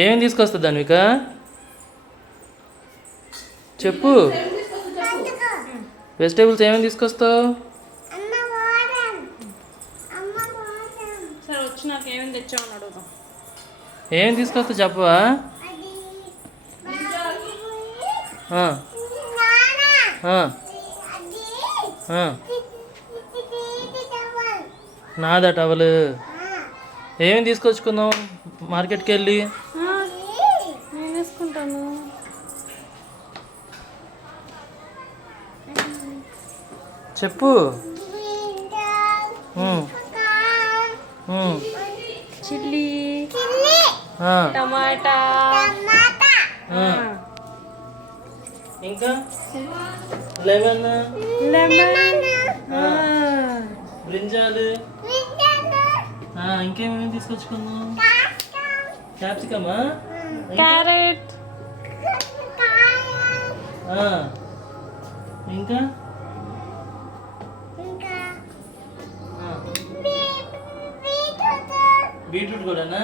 ఏమేమి తీసుకొస్తుంది అన్విక? చెప్పు. వెజిటేబుల్స్ ఏమేమి తీసుకొస్తావు? సరే వచ్చి నాకు ఏమేమి తెచ్చామని అడుగుతాం. ఏమేమి తీసుకొస్తావు చెప్పవా? నాదా టవల్. ఏమేమి తీసుకొచ్చుకుందాం మార్కెట్కి వెళ్ళి? నేను తీసుకుంటాను. చెప్పు. చిల్లీ, టమాటా, ఇంకా లెమన్, బ్రింజాలు, ఇంకేమేమి తీసుకొచ్చుకుందాం? క్యాప్సికమా, క్యారెట్, ఇంకా బీట్రూట్ కూడానా?